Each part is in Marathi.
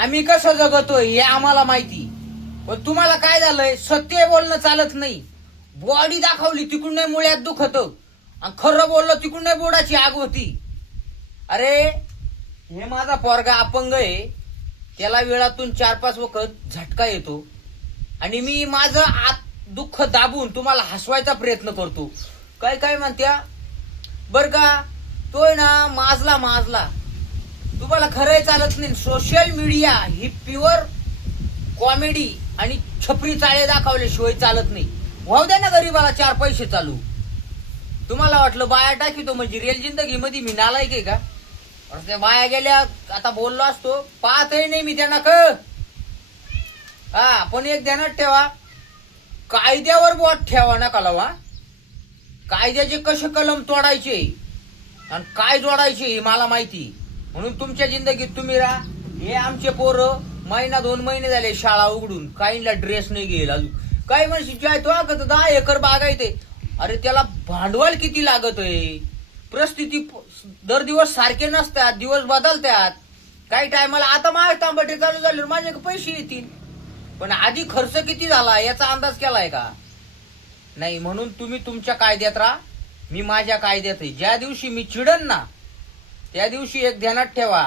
आम्ही कसं जगतोय हे आम्हाला माहिती, पण तुम्हाला काय झालंय, सत्य बोलणं चालत नाही. बॉडी दाखवली तिकडून नाही मुळ्यात दुखत, आणि खरं बोललं तिकडून नाही बोडाची आग होती. अरे हे माझा पोरगा अपंग आहे, त्याला वेळातून 4-5 वखत झटका येतो, आणि मी माझं आत दुःख दाबून तुम्हाला हसवायचा प्रयत्न करतो. काय काय म्हणत्या बर का, तोय ना माजला. तुम्हाला खरंय चालत नाही. सोशल मीडिया ही प्युअर कॉमेडी आणि छपरी चाळे दाखवल्याशिवाय चालत नाही. वाहू द्या ना गरीबाला 4 पैसे चालू. तुम्हाला वाटलं बाया टाकीतो म्हणजे रिअल जिंदगी मध्ये मी नालायक आहे का? त्या बाया गेल्या, आता बोललो असतो, पाहतही नाही मी त्यांना हा. पण एक ध्यानात ठेवा, कायद्यावर बोट ठेवा नका लावा. कायद्याचे कसे कलम तोडायचे आणि काय जोडायचे हे मला माहिती. म्हणून तुमच्या जिंदगीत तुम्ही राहा. हे आमचे पोरं 1-2 महिने झाले शाळा उघडून, काहींना ड्रेस नाही घेईल अजून. काही म्हणशी काय तो 10 एकर बागायते. अरे त्याला भांडवल किती लागत आहे. परिस्थिती दर दिवस सारखे नसतात, दिवस बदलतात. काही टायमाला आता माझे तांबटे चालू झाले माझे पैसे येतील, पण आधी खर्च किती झाला याचा अंदाज केलाय का? नाही. म्हणून तुम्ही तुमच्या कायद्यात राहा, मी माझ्या कायद्यात आहे. ज्या दिवशी मी चिडन ना त्या दिवशी एक ध्यानात ठेवा,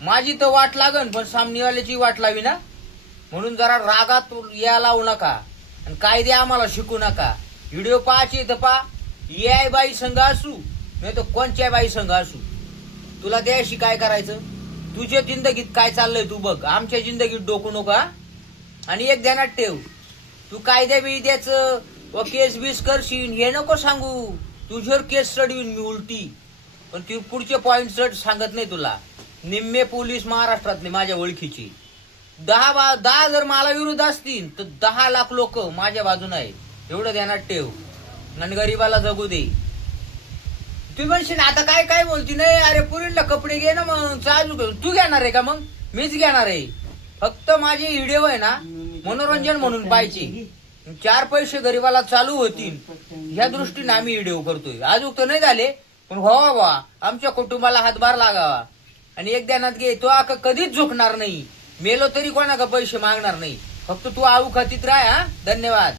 माझी तर वाट लागन पण सामनीवाल्याची वाट लावी ना. म्हणून जरा रागात या लावू नका आणि कायदे आम्हाला शिकू नका. व्हिडिओ पाहायचे तर पहा, ए बाई संघ असू नाही तर कोणच्या बाई संघ असू, तुला त्याशी काय करायचं? तुझ्या जिंदगीत काय चाललंय तू बघ, आमच्या जिंदगीत डोकू नका. आणि एक ध्यानात ठेव, तू कायद्या बिद्याचं व केस बीस करशील हे नको सांगू. तुझ्यावर केस चढवीन मी उलटी, पण ती पुढचे पॉइंट सांगत नाही तुला. निम्मे पोलीस महाराष्ट्रातले माझ्या ओळखीचे 10 जर मला विरोध असतील तर 10 लाख लोक माझ्या बाजून आहेत. एवढं ध्यानात ठेव आणि गरीबाला जगू दे. तू म्हणशील आता काय काय बोलती, नाही अरे पुरीला कपडे घे ना मग चालू कर. तू घेणार आहे का? मग मीच घेणार आहे. फक्त माझे व्हिडिओ आहे ना मनोरंजन म्हणून पाहिजे, 4 पैसे गरीबाला चालू होतील ह्या दृष्टीने आम्ही व्हिडिओ करतोय. अजून तर नाही झाले, पण हो बाबा आमच्या कुटुंबाला हातभार लागावा. आणि एक ध्यानात घे, तो कधीच झुकणार नाही. मेलो तरी कोणाका पैसे मागणार नाही. फक्त तू आऊ खातीत राहा. धन्यवाद.